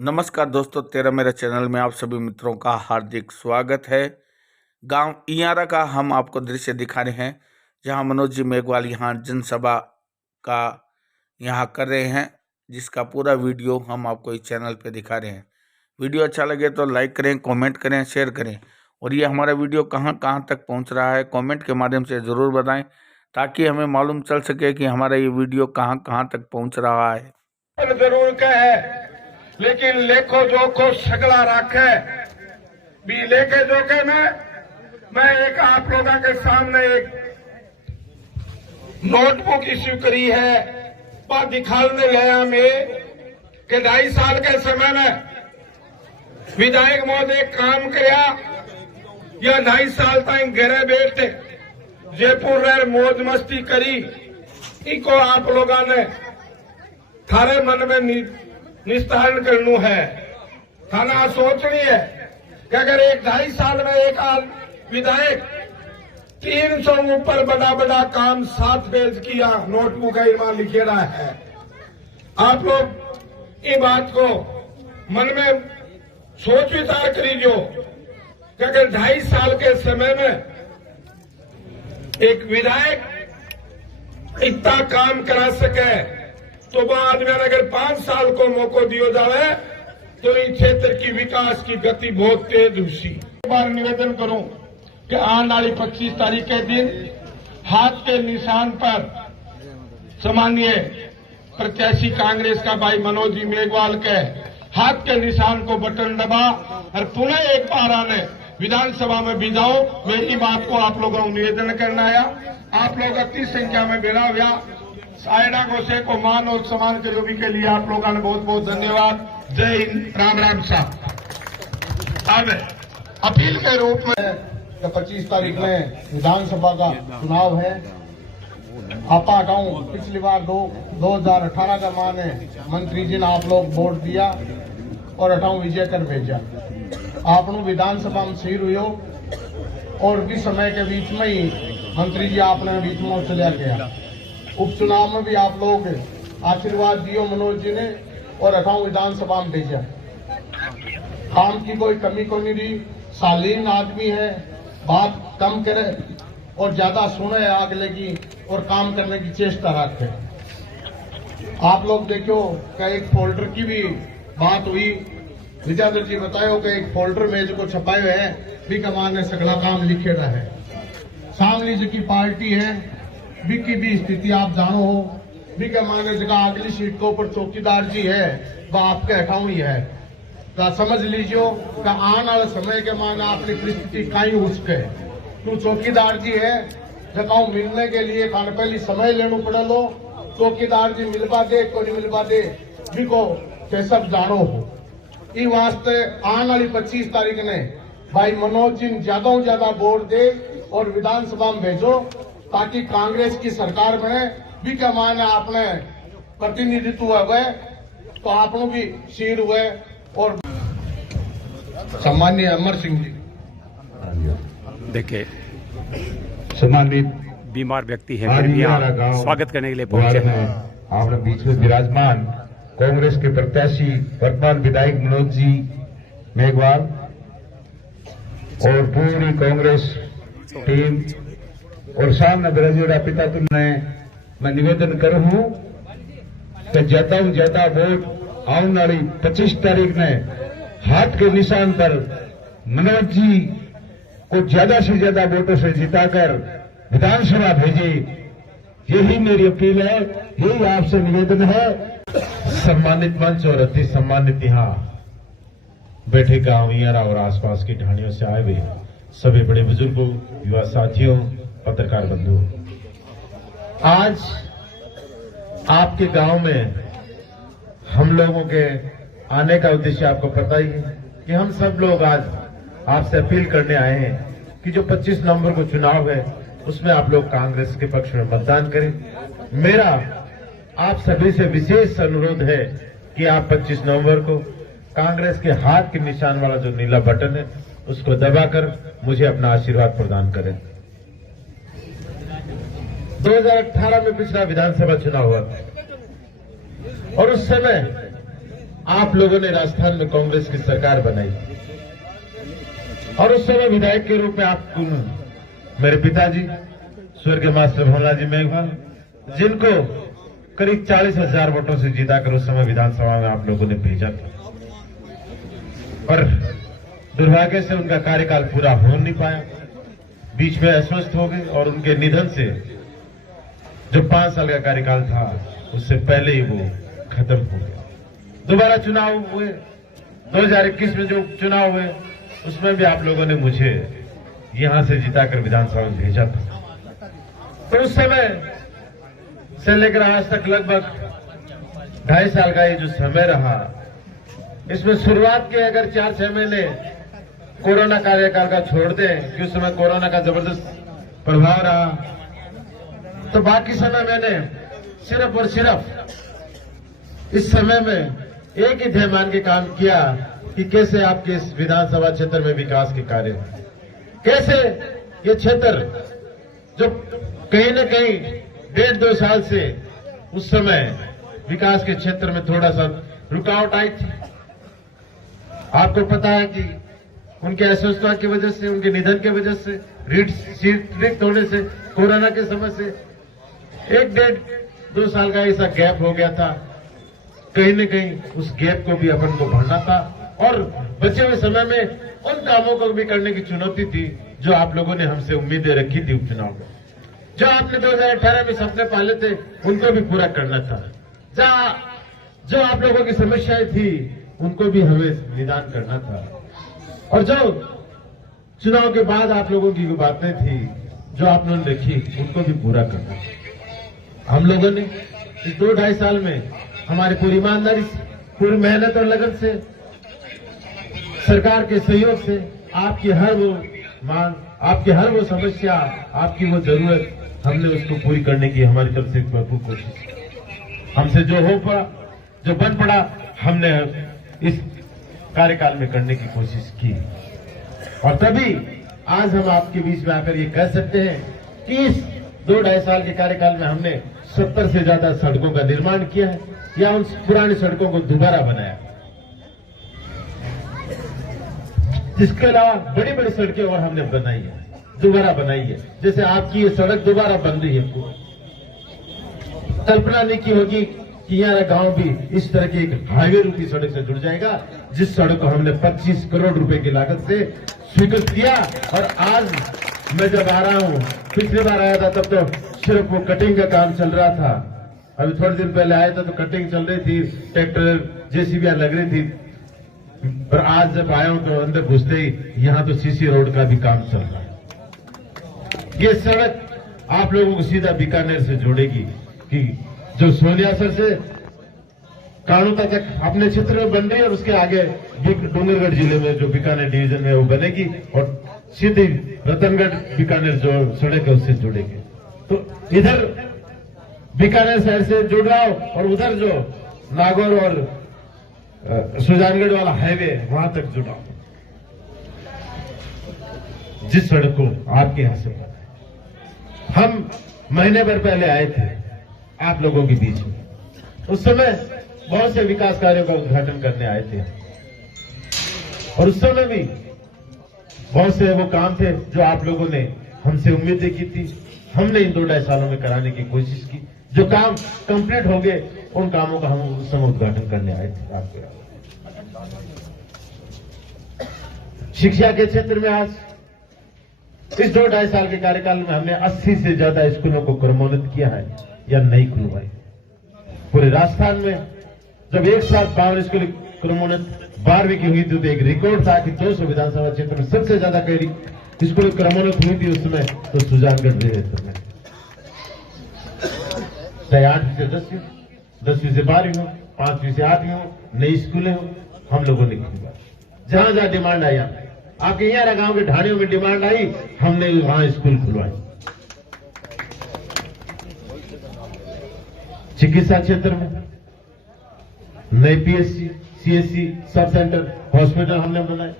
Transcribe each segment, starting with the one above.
नमस्कार दोस्तों, तेरा मेरा चैनल में आप सभी मित्रों का हार्दिक स्वागत है। गांव इयारा का हम आपको दृश्य दिखा रहे हैं, जहां मनोज जी मेघवाल यहां जनसभा का यहां कर रहे हैं, जिसका पूरा वीडियो हम आपको इस चैनल पे दिखा रहे हैं। वीडियो अच्छा लगे तो लाइक करें, कमेंट करें, शेयर करें। और ये हमारा वीडियो कहां कहां तक पहुंच रहा है, कमेंट के माध्यम से ज़रूर बताएं, ताकि हमें मालूम चल सके कि हमारा ये वीडियो कहां कहां तक पहुंच रहा है। जरूर कहे, लेकिन लेखो जोखो सगला राखे भी लेके जोखे में मैं एक आप लोगों के सामने एक नोटबुक इश्यू करी है पर दिखाने गया में कि 2.5 साल के समय में विधायक महोदय काम किया या 2.5 साल तक घरे बैठे जयपुर रह मौज मस्ती करी। इको आप लोगों ने थारे मन में निस्तारण करना है। थाना सोचनी है कि अगर 2.5 साल में एक विधायक 300 ऊपर बड़ा बड़ा काम 7 पेज किया, नोटबुक में लिखे रहा है। आप लोग ये बात को मन में सोच विचार करीजो कि अगर 2.5 साल के समय में एक विधायक इतना काम करा सके तो बाद में अगर 5 साल को मौका दिया जाए तो इस क्षेत्र की विकास की गति बहुत तेज हुई। एक बार निवेदन करूं कि आने वाली 25 तारीख के दिन हाथ के निशान पर सम्मानीय प्रत्याशी कांग्रेस का भाई मनोज जी मेघवाल के हाथ के निशान को बटन दबा और पुनः एक बार आने विधानसभा में बिजाओ। मेरी बात को आप लोगों को निवेदन करना है। आप लोग अति संख्या में बेरा हुआ सायडा गोसे को मान और सम्मान के जोगी के लिए आप लोगों ने बहुत बहुत धन्यवाद। जय हिंद, राम राम साहब। अब अपील के रूप में 25 तारीख में विधानसभा का चुनाव है। आपा हटाऊं पिछली बार 2018 का माने मंत्री जी ने आप लोग वोट दिया और हटाऊं विजय कर भेजा। आपनों विधानसभा में सीर हुई और भी समय के बीच में ही मंत्री जी आपने बीच में चला गया। उपचुनाव में भी आप लोग आशीर्वाद दियो मनोज जी ने और अठाऊ विधानसभा में भेजा। काम की कोई कमी को नहीं रही, शालीन आदमी है, बात कम करे और ज्यादा सुने अगले की और काम करने की चेष्टा रखे। आप लोग देखो कि एक फोल्डर की भी बात हुई, विजयाधर जी बतायो कि एक फोल्डर में जो छपाए हुए है भी कमान ने सगला काम लिखे रहा है। सामने जो की पार्टी है भी की भी स्थिति आप जानो हो, भी कमाने जगह अगली सीट के ऊपर चौकीदार जी है वह आपके हटाऊ ही है। तो समझ लीजिए कि आने वाले समय के माने आपकी परिस्थिति कहीं उसके तू चौकीदार जी है जगह मिलने के लिए खाने पहले समय लेना पड़े लो। चौकीदार जी मिलवा दे को नहीं मिलवा दे भी को सब जानो हो। इस वास्ते आने वाली 25 तारीख ने भाई मनोज जी ज्यादा से ज्यादा वोट दे और विधानसभा में भेजो ताकि कांग्रेस की सरकार बने। भी क्या माने आपने प्रतिनिधित्व हुए तो आप लोग भी शीर हुए। और सम्मानीय अमर सिंह जी देखिए सम्मानित बीमार व्यक्ति है, स्वागत करने के लिए पहुंचे हैं। आपने बीच में विराजमान कांग्रेस के प्रत्याशी वर्तमान विधायक मनोज जी मेघवाल और पूरी कांग्रेस टीम और सामने ब्रजोड़ा पिता मैं निवेदन करूं कि ज्यादा से ज्यादा वोट आने वाली 25 तारीख ने हाथ के निशान पर मनोज जी को ज्यादा से ज्यादा वोटों से जिताकर विधानसभा भेजे। यही मेरी अपील है, यही आपसे निवेदन है। सम्मानित मंच और अति सम्मानित यहाँ बैठे गांव इयारा और आसपास की ढाणियों से आए हुए सभी बड़े बुजुर्गों, युवा साथियों, पत्रकार बंधु, आज आपके गांव में हम लोगों के आने का उद्देश्य आपको पता ही है कि हम सब लोग आज आपसे अपील करने आए हैं कि जो 25 नवंबर को चुनाव है उसमें आप लोग कांग्रेस के पक्ष में मतदान करें। मेरा आप सभी से विशेष अनुरोध है कि आप 25 नवंबर को कांग्रेस के हाथ के निशान वाला जो नीला बटन है उसको दबाकर मुझे अपना आशीर्वाद प्रदान करें। 2018 में पिछला विधानसभा चुनाव हुआ और उस समय आप लोगों ने राजस्थान में कांग्रेस की सरकार बनाई और उस समय विधायक के रूप में आपको मेरे पिताजी स्वर्गीय मास्टर भवनलाल जी मेघवाल, जिनको करीब 40,000 वोटों से जीताकर उस समय विधानसभा में आप लोगों ने भेजा था, पर दुर्भाग्य से उनका कार्यकाल पूरा हो नहीं पाया, बीच में अस्वस्थ हो गए और उनके निधन से जो 5 साल का कार्यकाल था उससे पहले ही वो खत्म हो गया। दोबारा चुनाव हुए, 2021 में जो चुनाव हुए उसमें भी आप लोगों ने मुझे यहां से जिताकर विधानसभा में भेजा था। तो उस समय से लेकर आज तक लगभग 2.5 साल का ये जो समय रहा, इसमें शुरुआत के अगर 4-6 महीने कोरोना कार्यकाल का छोड़ दें कि उस समय कोरोना का जबरदस्त प्रभाव रहा, तो बाकी समय मैंने सिर्फ और सिर्फ इस समय में एक ही ध्येय मान के काम किया कि कैसे आपके इस विधानसभा क्षेत्र में विकास के कार्य हो, कैसे ये क्षेत्र जो कहीं न कहीं 1.5-2 साल से उस समय विकास के क्षेत्र में थोड़ा सा रुकावट आई थी। आपको पता है कि उनके अस्वस्थता की वजह से, उनके निधन की वजह से, सीट रिक्त होने से, कोरोना के समय से 1-1.5-2 साल का ऐसा गैप हो गया था। कहीं न कहीं उस गैप को भी अपन को भरना था और बचे हुए समय में उन कामों को भी करने की चुनौती थी जो आप लोगों ने हमसे उम्मीदें रखी थी उपचुनाव में। जो आपने 2018 में सपने पाले थे उनको भी पूरा करना था। जहां जो आप लोगों की समस्याएं थी उनको भी हमें निदान करना था और जो चुनाव के बाद आप लोगों की बातें थी जो आप लोगों ने रखी उनको भी पूरा करना था। हम लोगों ने इस 2-2.5 साल में हमारी पूरी ईमानदारी से, पूरी मेहनत और लगन से, सरकार के सहयोग से आपकी हर वो मांग, आपकी हर वो समस्या, आपकी वो जरूरत, हमने उसको पूरी करने की हमारी तरफ से भरपूर कोशिश की। हमसे जो हो पड़ा, जो बन पड़ा, हमने इस कार्यकाल में करने की कोशिश की और तभी आज हम आपके बीच में आकर ये कह सकते हैं कि इस 2-2.5 साल के कार्यकाल में हमने 70 से ज्यादा सड़कों का निर्माण किया है या उन पुरानी सड़कों को दोबारा बनाया। इसके अलावा बड़ी बड़ी सड़कें और हमने बनाई है, दोबारा बनाई है। जैसे आपकी ये सड़क दोबारा बन रही है, कल्पना नहीं की होगी कि यहाँ गांव भी इस तरह की एक हाईवे रूपी सड़क से जुड़ जाएगा, जिस सड़क को हमने 25 करोड़ रुपए की लागत से स्वीकृत किया। और आज मैं जब आ रहा हूँ, पिछली बार आया था तब तो सिर्फ वो कटिंग का काम चल रहा था, अभी थोड़े दिन पहले आया था तो कटिंग चल रही थी, ट्रैक्टर जेसीबी लग रही थी, पर आज जब आया हूं तो अंदर घुसते ही यहाँ तो सीसी रोड का भी काम चल रहा है। ये सड़क आप लोगों को सीधा बीकानेर से जोड़ेगी कि जो सोनियासर से कानूता तक अपने क्षेत्र में बन रही है, उसके आगे डूंगरगढ़ जिले में जो बीकानेर डिवीजन में वो बनेगी और सीधी रतनगढ़ बीकानेर जो सड़क है उससे जुड़ेगी। तो इधर बीकानेर शहर से जुड़ रहा हो और उधर जो नागौर और सुजानगढ़ वाला हाईवे वहां तक जुड़ा, जिस सड़क को आपके यहां से हम महीने भर पहले आए थे आप लोगों के बीच में, उस समय बहुत से विकास कार्यों का उद्घाटन करने आए थे और उस समय भी बहुत से वो काम थे जो आप लोगों ने हमसे उम्मीदें की थी, हमने इन 2-2.5 सालों में कराने की कोशिश की। जो काम कंप्लीट हो गए उन कामों का हम उस समय उद्घाटन करने आए थे आपके यहाँ। शिक्षा के क्षेत्र में आज इस 2-2.5 साल के कार्यकाल में हमने 80 से ज्यादा स्कूलों को क्रमोन्नत किया है या नहीं खुलवाई। पूरे राजस्थान में जब एक साथ 52 स्कूल क्रमोन्नत 12वीं की हुई थी तो एक रिकॉर्ड था कि 200 विधानसभा क्षेत्र में सबसे ज्यादा कई स्कूल क्रमोन्नत हुई थी उस समय तो सुजानगढ़ क्षेत्र में, चाहे 8वीं से 10वीं, 10वीं से 12वीं हो, 5वीं से 8वीं हो, नई स्कूलें हो, हम लोगों ने खुलवाई। जहां जहां डिमांड आई, आपके यहाँ गांव के ढाणियों में डिमांड आई, हमने वहां स्कूल खुलवाए। चिकित्सा क्षेत्र में नए PSC, CSC, sub centre, hospital हमने बनाए।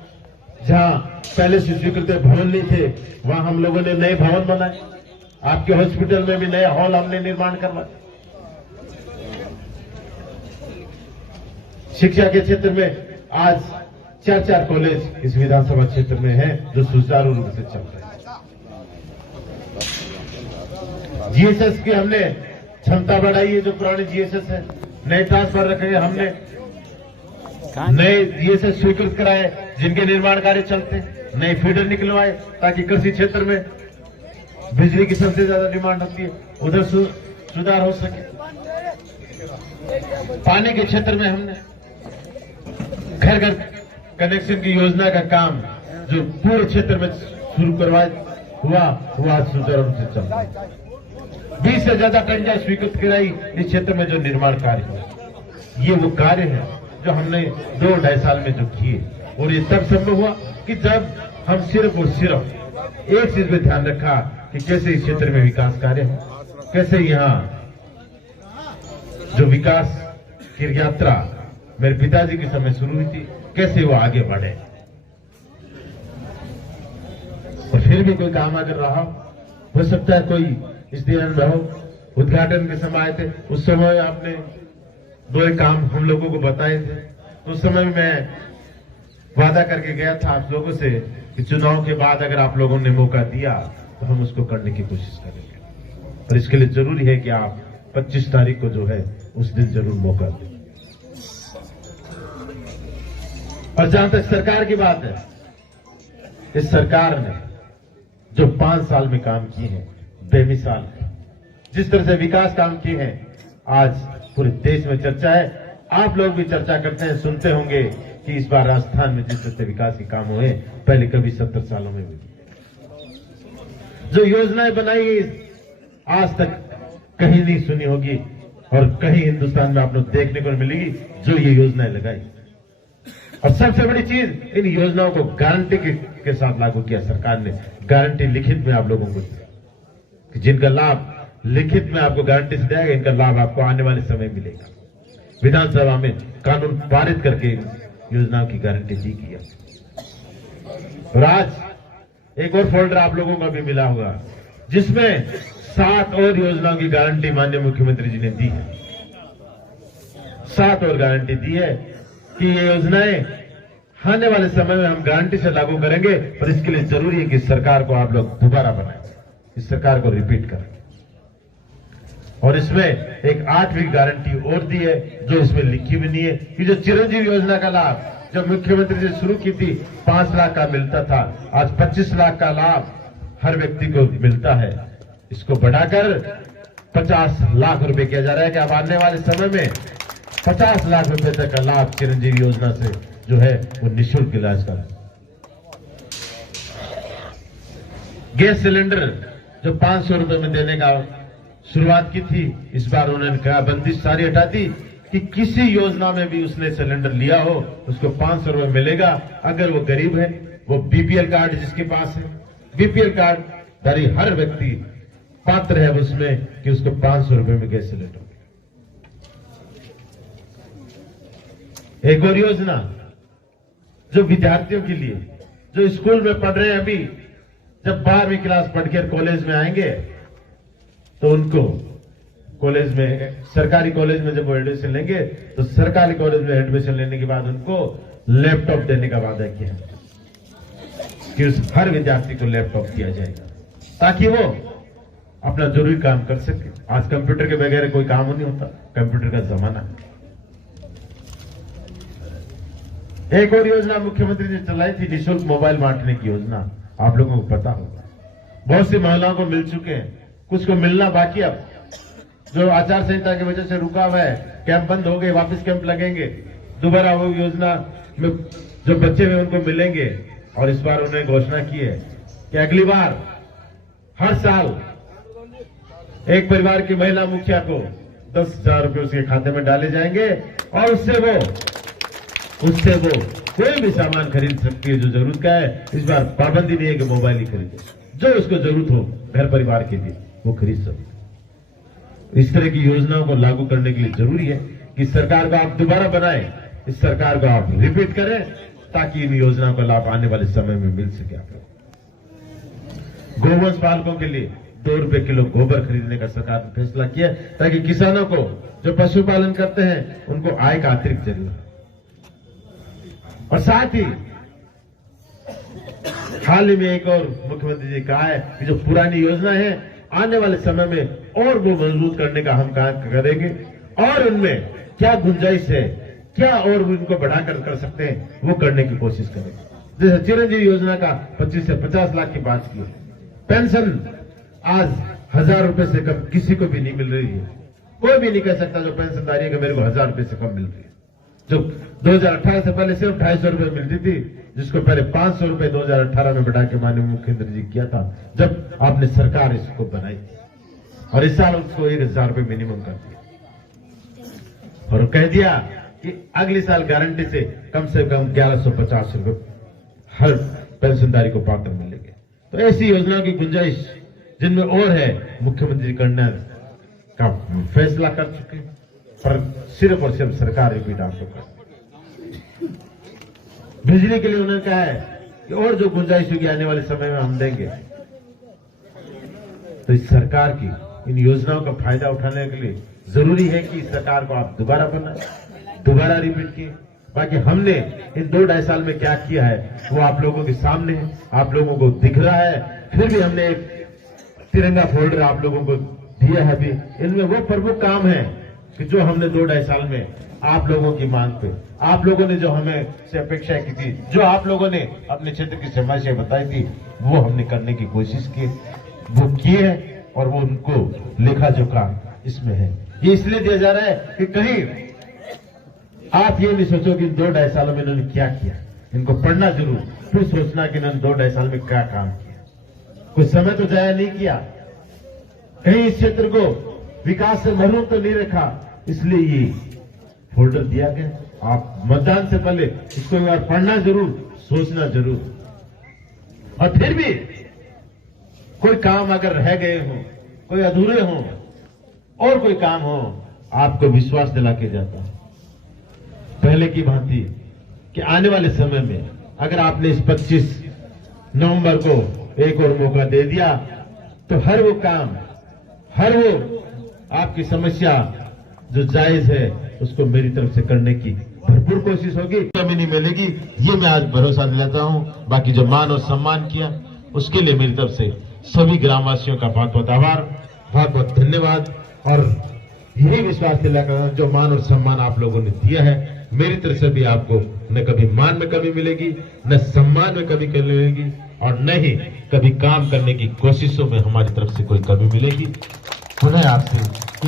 जहां पहले से स्वीकृत भवन नहीं थे वहां हम लोगों ने नए भवन बनाए। आपके हॉस्पिटल में भी नए हॉल हमने निर्माण करवाए। शिक्षा के क्षेत्र में आज 4 कॉलेज इस विधानसभा क्षेत्र में हैं जो सुचारू रूप से चल रहे हैं। जीएसएस की हमने क्षमता बढ़ाई है, जो पुराने जीएसएस है नए ट्रांसफर रखे हमने, नए जीएसएस स्वीकृत कराए जिनके निर्माण कार्य चलते हैं, नए फीडर निकलवाए ताकि कृषि क्षेत्र में बिजली की सबसे ज्यादा डिमांड होती है उधर सुधार हो सके। पानी के क्षेत्र में हमने घर घर कनेक्शन की योजना का काम जो पूरे क्षेत्र में शुरू करवाया हुआ सुचारू रूप से चल रहा है। 20 से ज्यादा टेंडर स्वीकृत कराई इस क्षेत्र में जो निर्माण कार्य है। ये वो कार्य है जो हमने 2-2.5 साल में जो किए, और ये तब संभव हुआ कि जब हम सिर्फ और सिर्फ एक चीज में ध्यान रखा कि कैसे इस क्षेत्र में विकास कार्य है, कैसे यहाँ जो विकास की यात्रा मेरे पिताजी के समय शुरू हुई थी कैसे वो आगे बढ़े। और फिर भी कोई काम अगर रहा हो सकता है कोई इस ध्यान में हो, उद्घाटन के समय आए थे, उस समय आपने 2 काम हम लोगों को बताए थे। उस समय मैं वादा करके गया था आप लोगों से कि चुनाव के बाद अगर आप लोगों ने मौका दिया तो हम उसको करने की कोशिश करेंगे, और इसके लिए जरूरी है कि आप 25 तारीख को जो है उस दिन जरूर मौका दें। और जहां तक सरकार की बात है, इस सरकार ने जो 5 साल में काम किए हैं बेमिसाल है। जिस तरह से विकास काम किए हैं आज पूरे देश में चर्चा है। आप लोग भी चर्चा करते हैं, सुनते होंगे कि इस बार राजस्थान में जिस तरह से विकास के काम हुए पहले कभी 70 सालों में भी जो योजनाएं बनाई गई आज तक कहीं नहीं सुनी होगी, और कहीं हिंदुस्तान में आप लोग देखने को मिलेगी जो ये योजनाएं लगाई। और सबसे बड़ी चीज, इन योजनाओं को गारंटी के साथ लागू किया सरकार ने। गारंटी लिखित में आप लोगों को कि जिनका लाभ लिखित में आपको गारंटी से देगा, इनका लाभ आपको आने वाले समय मिलेगा। विधानसभा में कानून पारित करके योजनाओं की गारंटी दी गई। और आज एक और फोल्डर आप लोगों को भी मिला होगा जिसमें 7 और योजनाओं की गारंटी माननीय मुख्यमंत्री जी ने दी है। 7 और गारंटी दी है कि ये योजनाएं आने वाले समय में हम गारंटी से लागू करेंगे, पर इसके लिए जरूरी है कि सरकार को आप लोग दोबारा बनाएं, इस सरकार को रिपीट करें। और इसमें एक 8वीं गारंटी और दी है जो इसमें लिखी भी नहीं है कि जो चिरंजीवी योजना का लाभ जब मुख्यमंत्री जी शुरू की थी 5 लाख का मिलता था, आज 25 लाख का लाभ हर व्यक्ति को मिलता है। इसको बढ़ाकर 50 लाख रुपए किया जा रहा है कि अब आने वाले समय में 50 लाख रुपए तक का लाभ चिरंजीवी योजना से जो है वो निःशुल्क इलाज का। गैस सिलेंडर जो 500 रुपए में देने का शुरुआत की थी, इस बार उन्होंने कहा बंदिश सारी हटा दी कि किसी योजना में भी उसने सिलेंडर लिया हो उसको 500 रुपए मिलेगा। अगर वो गरीब है, वो बीपीएल कार्ड जिसके पास है, बीपीएल कार्ड धारी हर व्यक्ति पात्र है उसमें कि उसको 500 रुपए में गैस सिलेंडर। एक और योजना जो विद्यार्थियों के लिए जो स्कूल में पढ़ रहे हैं, अभी जब 12वीं क्लास पढ़कर कॉलेज में आएंगे तो उनको कॉलेज में, सरकारी कॉलेज में जब वो एडमिशन लेंगे तो सरकारी कॉलेज में एडमिशन लेने के बाद उनको लैपटॉप देने का वादा किया कि उस हर विद्यार्थी को लैपटॉप दिया जाएगा ताकि वो अपना जरूरी काम कर सके। आज कंप्यूटर के बगैर कोई काम नहीं होता, कंप्यूटर का जमाना है। एक और योजना मुख्यमंत्री ने चलाई थी, निःशुल्क मोबाइल बांटने की योजना, आप लोगों को पता होगा। बहुत सी महिलाओं को मिल चुके हैं, कुछ को मिलना बाकी। अब जो आचार संहिता की वजह से रुका हुआ है, कैंप बंद हो गए, वापस कैंप लगेंगे, दोबारा वो योजना में जो बच्चे हैं उनको मिलेंगे। और इस बार उन्होंने घोषणा की है कि अगली बार हर साल एक परिवार की महिला मुखिया को 10,000 रुपए उसके खाते में डाले जाएंगे और उससे वो कोई भी सामान खरीद सकती है जो जरूरत का है। इस बार पाबंदी नहीं है कि मोबाइल ही खरीदे, जो उसको जरूरत हो घर परिवार के लिए वो खरीद सके। इस तरह की योजनाओं को लागू करने के लिए जरूरी है कि सरकार को आप दोबारा बनाएं, इस सरकार को आप रिपीट करें ताकि इन योजनाओं का लाभ आने वाले समय में मिल सके। गोवंश पालकों के लिए 2 रुपए किलो गोबर खरीदने का सरकार ने फैसला किया ताकि किसानों को जो पशुपालन करते हैं उनको आय का अतिरिक्त जरिया। और साथ ही हाल ही में एक और मुख्यमंत्री जी कहा है कि जो पुरानी योजना है आने वाले समय में और वो मजबूत करने का हम काम करेंगे और उनमें क्या गुंजाइश है, क्या और इनको बढ़ाकर कर सकते हैं, वो करने की कोशिश करेंगे। जैसे चिरंजीवी योजना का 25 से 50 लाख की बात की, पेंशन आज 1000 रुपए से कम किसी को भी नहीं मिल रही है। कोई भी नहीं कह सकता जो पेंशनधारी है कि मेरे को 1000 रुपए से कम मिल रही है। जो 2018 से पहले सिर्फ 250 रुपए मिलती थी, जिसको पहले 500 रुपए 2018 में बढ़ा के माननीय मुख्यमंत्री जी किया था जब आपने सरकार इसको बनाई, और इस साल उसको 1000 रुपए मिनिमम कर दिया और कह दिया कि अगले साल गारंटी से कम 1150 रुपए हर पेंशनधारी को पाकर मिलेंगे। तो ऐसी योजनाओं की गुंजाइश जिनमें और है मुख्यमंत्री करने का फैसला कर चुके, पर सिर्फ और सिर्फ सरकार रिपीट आपको कर। बिजली के लिए उन्होंने कहा है कि और जो गुंजाइश होगी आने वाले समय में हम देंगे। तो इस सरकार की इन योजनाओं का फायदा उठाने के लिए जरूरी है कि इस सरकार को आप दोबारा बनाए, दोबारा रिपीट किए। बाकी हमने इन 2-2.5 साल में क्या किया है वो आप लोगों के सामने है, आप लोगों को दिख रहा है। फिर भी हमने एक तिरंगा फोल्डर आप लोगों को दिया है। भी इनमें वो प्रमुख काम है कि जो हमने 2-2.5 साल में आप लोगों की मांग पे, आप लोगों ने जो हमें से अपेक्षाएं की थी, जो आप लोगों ने अपने क्षेत्र की समस्याएं बताई थी, वो हमने करने की कोशिश की, वो किए है और वो उनको लेखा जोखा इसमें है। ये इसलिए दिया जा रहा है कि कहीं आप ये नहीं सोचो कि 2-2.5 सालों में इन्होंने क्या किया। इनको पढ़ना जरूर, फिर सोचना कि इन्होंने 2-2.5 साल में क्या काम किया। कुछ समय तो जाया नहीं किया, कहीं इस क्षेत्र को विकास से महरूम तो नहीं रखा, इसलिए ये फोल्डर दिया गया। आप मतदान से पहले इसको एक बार पढ़ना जरूर, सोचना जरूर। और फिर भी कोई काम अगर रह गए हो, कोई अधूरे हो और कोई काम हो, आपको विश्वास दिला के जाता पहले की भांति कि आने वाले समय में अगर आपने इस 25 नवंबर को एक और मौका दे दिया तो हर वो काम, हर वो आपकी समस्या जो जायज है उसको मेरी तरफ से करने की भरपूर कोशिश होगी, कमी नहीं मिलेगी, ये मैं आज भरोसा दिलाता हूं। बाकी जो मान और सम्मान किया उसके लिए मेरी तरफ से सभी ग्रामवासियों का बहुत बहुत आभार, बहुत बहुत धन्यवाद। और यही विश्वास दिलाकर जो मान और सम्मान आप लोगों ने दिया है, मेरी तरफ से भी आपको न कभी मान में कमी मिलेगी, न सम्मान में कमी मिलेगी, और न ही कभी काम करने की कोशिशों में हमारी तरफ से कोई कमी मिलेगी। पुनः आपसे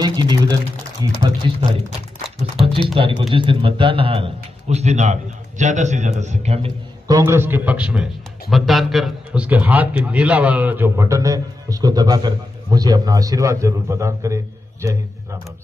एक ही निवेदन की 25 तारीख को, उस 25 तारीख को जिस दिन मतदान है उस दिन आप ज्यादा से ज्यादा संख्या में कांग्रेस के पक्ष में मतदान कर उसके हाथ के नीला वाला जो बटन है उसको दबाकर मुझे अपना आशीर्वाद जरूर प्रदान करें। जय हिंद, राम राम।